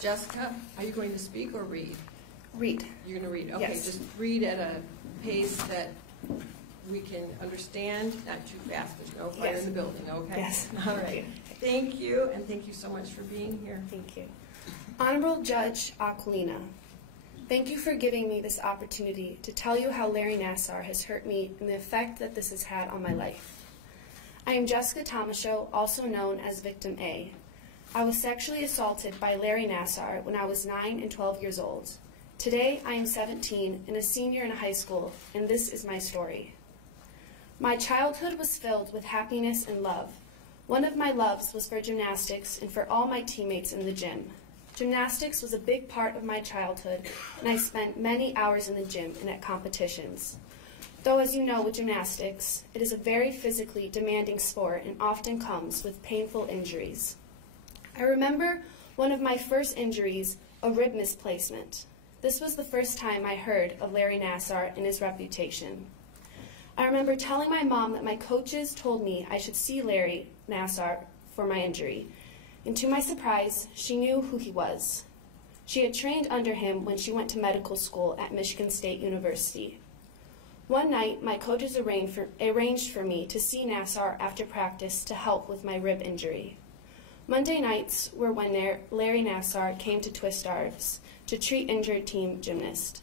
Jessica, are you going to speak or read? Read. You're going to read. Okay, Yes. just read at a pace that we can understand, not too fast. There's no fire Yes. in the building, okay? Yes. All right. Thank you, and thank you so much for being here. Thank you. Honorable Judge Aquilina, thank you for giving me this opportunity to tell you how Larry Nassar has hurt me and the effect that this has had on my life. I am Jessica Thomashow, also known as Victim A. I was sexually assaulted by Larry Nassar when I was 9 and 12 years old. Today, I am 17 and a senior in high school, and this is my story. My childhood was filled with happiness and love. One of my loves was for gymnastics and for all my teammates in the gym. Gymnastics was a big part of my childhood, and I spent many hours in the gym and at competitions. Though, as you know, with gymnastics, it is a very physically demanding sport and often comes with painful injuries. I remember one of my first injuries, a rib misplacement. This was the first time I heard of Larry Nassar and his reputation. I remember telling my mom that my coaches told me I should see Larry Nassar for my injury, and to my surprise, she knew who he was. She had trained under him when she went to medical school at Michigan State University. One night, my coaches arranged for me to see Nassar after practice to help with my rib injury. Monday nights were when Larry Nassar came to Twist Arms to treat injured team gymnasts.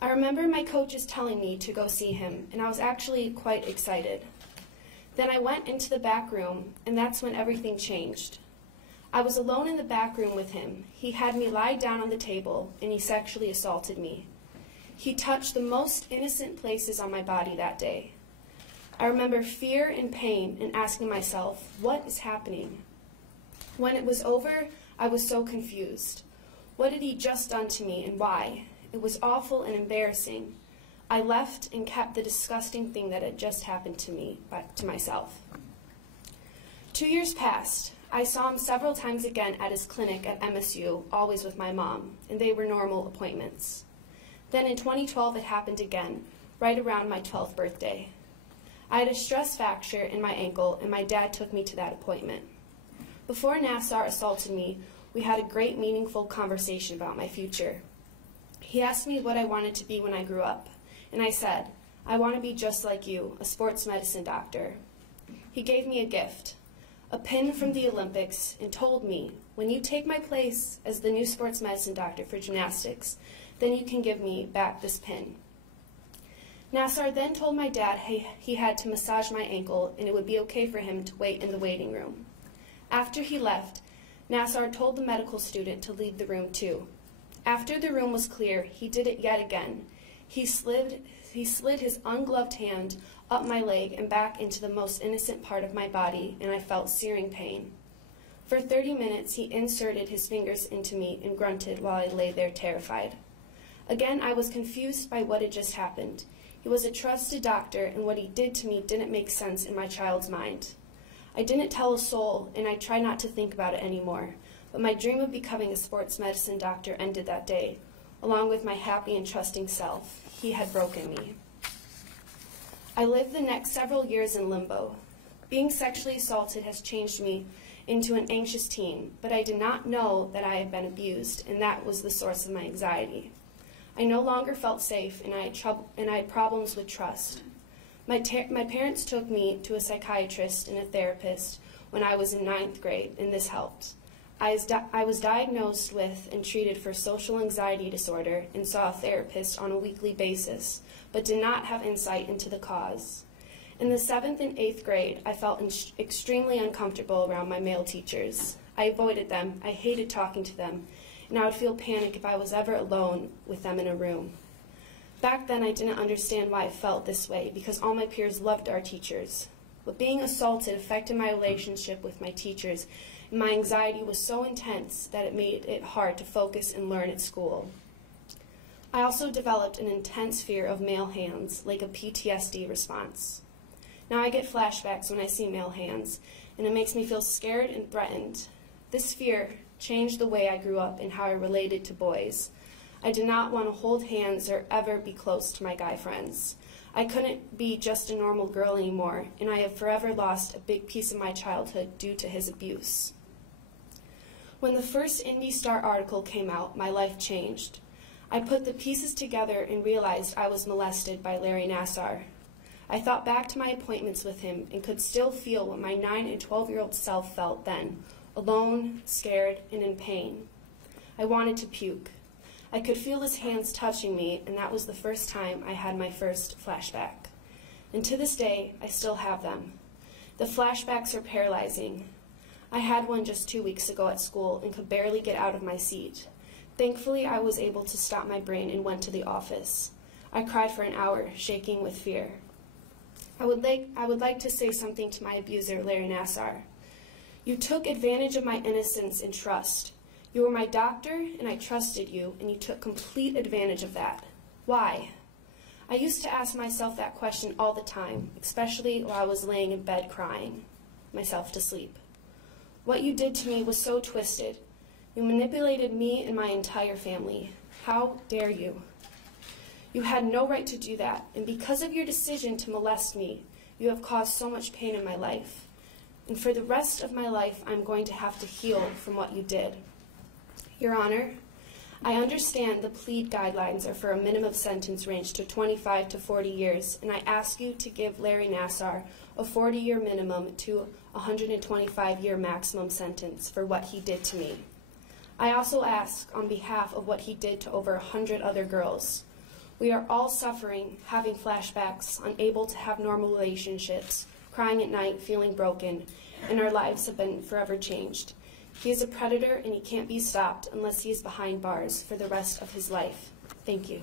I remember my coaches telling me to go see him, and I was actually quite excited. Then I went into the back room, and that's when everything changed. I was alone in the back room with him. He had me lie down on the table, and he sexually assaulted me. He touched the most innocent places on my body that day. I remember fear and pain and asking myself, what is happening? When it was over, I was so confused. What had he just done to me and why? It was awful and embarrassing. I left and kept the disgusting thing that had just happened to me to myself. 2 years passed. I saw him several times again at his clinic at MSU, always with my mom, and they were normal appointments. Then in 2012 it happened again, right around my 12th birthday. I had a stress fracture in my ankle, and my dad took me to that appointment. Before Nassar assaulted me, we had a great, meaningful conversation about my future. He asked me what I wanted to be when I grew up, and I said, I want to be just like you, a sports medicine doctor. He gave me a gift, a pin from the Olympics, and told me, when you take my place as the new sports medicine doctor for gymnastics, then you can give me back this pin. Nassar then told my dad he had to massage my ankle and it would be okay for him to wait in the waiting room. After he left, Nassar told the medical student to leave the room too. After the room was clear, he did it yet again. He slid his ungloved hand up my leg and back into the most innocent part of my body, and I felt searing pain. For 30 minutes, he inserted his fingers into me and grunted while I lay there terrified. Again, I was confused by what had just happened. He was a trusted doctor, and what he did to me didn't make sense in my child's mind. I didn't tell a soul, and I tried not to think about it anymore, but my dream of becoming a sports medicine doctor ended that day, along with my happy and trusting self. He had broken me. I lived the next several years in limbo. Being sexually assaulted has changed me into an anxious teen, but I did not know that I had been abused, and that was the source of my anxiety. I no longer felt safe, and I had problems with trust. My parents took me to a psychiatrist and a therapist when I was in 9th grade, and this helped. I was diagnosed with and treated for social anxiety disorder and saw a therapist on a weekly basis, but did not have insight into the cause. In the 7th and 8th grade, I felt extremely uncomfortable around my male teachers. I avoided them, I hated talking to them, and I would feel panic if I was ever alone with them in a room. Back then, I didn't understand why I felt this way, because all my peers loved our teachers. But being assaulted affected my relationship with my teachers, and my anxiety was so intense that it made it hard to focus and learn at school. I also developed an intense fear of male hands, like a PTSD response. Now I get flashbacks when I see male hands, and it makes me feel scared and threatened. This fear changed the way I grew up and how I related to boys. I did not want to hold hands or ever be close to my guy friends. I couldn't be just a normal girl anymore, and I have forever lost a big piece of my childhood due to his abuse. When the first Indie Star article came out, my life changed. I put the pieces together and realized I was molested by Larry Nassar. I thought back to my appointments with him and could still feel what my 9 and 12-year-old self felt then, alone, scared, and in pain. I wanted to puke. I could feel his hands touching me, and that was the first time I had my first flashback. And to this day, I still have them. The flashbacks are paralyzing. I had one just 2 weeks ago at school and could barely get out of my seat. Thankfully, I was able to stop my brain and went to the office. I cried for an hour, shaking with fear. I would like to say something to my abuser, Larry Nassar. You took advantage of my innocence and trust. You were my doctor, and I trusted you, and you took complete advantage of that. Why? I used to ask myself that question all the time, especially while I was laying in bed crying myself to sleep. What you did to me was so twisted. You manipulated me and my entire family. How dare you? You had no right to do that, and because of your decision to molest me, you have caused so much pain in my life. And for the rest of my life, I'm going to have to heal from what you did. Your Honor, I understand the plea guidelines are for a minimum sentence range to 25 to 40 years, and I ask you to give Larry Nassar a 40-year minimum to 125-year maximum sentence for what he did to me. I also ask on behalf of what he did to over 100 other girls. We are all suffering, having flashbacks, unable to have normal relationships, crying at night, feeling broken, and our lives have been forever changed. He is a predator, and he can't be stopped unless he is behind bars for the rest of his life. Thank you.